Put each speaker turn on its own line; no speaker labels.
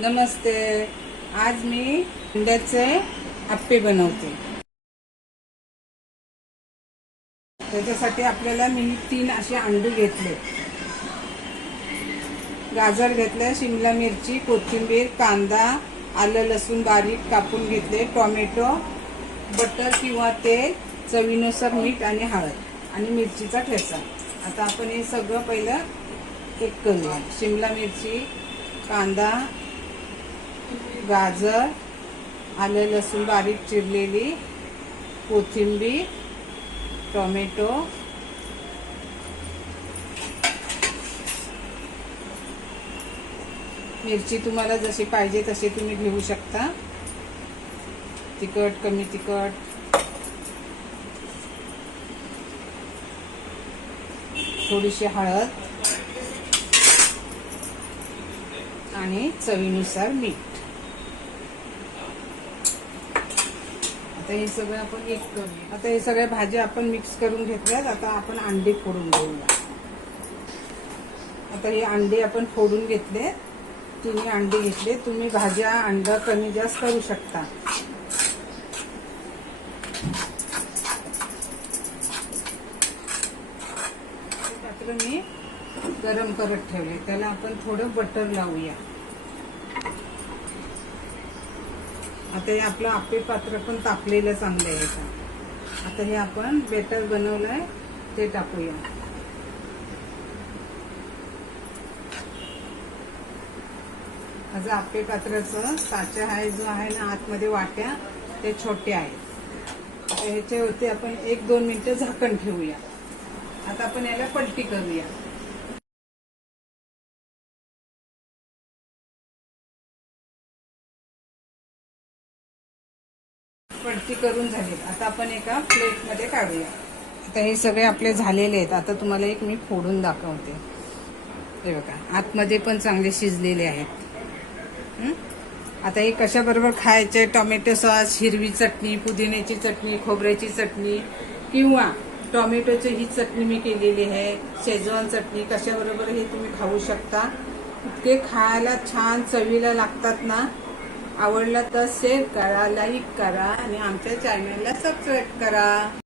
नमस्ते. आज मी अंड्याचे आप्पे बनवते. त्याच्यासाठी आपल्याला मी तीन असे अंडे घेतले. गाजर घेतले शिमला मिरची कोथिंबीर कांदा आलं लसूण बारीक कापून घेतले टोमॅटो बटर किंवा तेल चवीनुसार मीठ आणि हळद आणि मिरचीचा ठेचा. आता आपण हे सगळं पहिलं एक करूया. शिमला मिरची कांदा गाजर आलं लसूण बारीक चिरलेली कोथिंबीर टोमॅटो. मिरची तुम्हाला जशी पाहिजे तशी तुम्ही घेऊ शकता. तिखट कमी तिखट. थोडीशी हळद. आणि चवीनुसार मीठ. आता हे सगळं आपण एक करूया आता हे सगळ्या भाज्या आपण मिक्स करून घेतल्यात. आता आपण अंडे फोडून घेऊया आता हे अंडे आपण फोडून घेतले. तिन्ही अंडे घेतले. तुम्ही भाज्या अंडा कमी जास्त करू शकता. पात्र मी गरम करत ठेवले. त्याला आपण थोडं बटर लावूया. आता हे आपलं आपे पात्र पण तापलेलं चांगलं आहे का? आता हे आपण बेटर बनवलंय ते टाकूया. माझं आपे पात्राचं साचा आहे जो आहे ना आतमध्ये वाट्या ते छोटे आहेत. ह्याच्यावरती आपण एक दोन मिनिटं झाकण ठेवूया. आता आपण याला पलटी करूया. पडती करून झाली. आता आपण एका प्लेटमध्ये काढूया. आता हे सगळे आपले झालेले आहेत. आता तुम्हाला एक मी फोडून दाखवते. हे बघा आतमध्ये पण चांगले शिजलेले आहेत. आता हे कशाबरोबर खायचे? टोमॅटो सॉस हिरवी चटणी पुदिन्याची चटणी खोबऱ्याची चटणी किंवा टोमॅटोची ही चटणी मी केलेली आहे शेजवान चटणी कशाबरोबर हे तुम्ही खाऊ शकता? इतके खायला छान चवीला लागतात ना. आवडला तर शेअर करा लाईक करा आणि आमच्या चॅनलला सबस्क्राईब करा.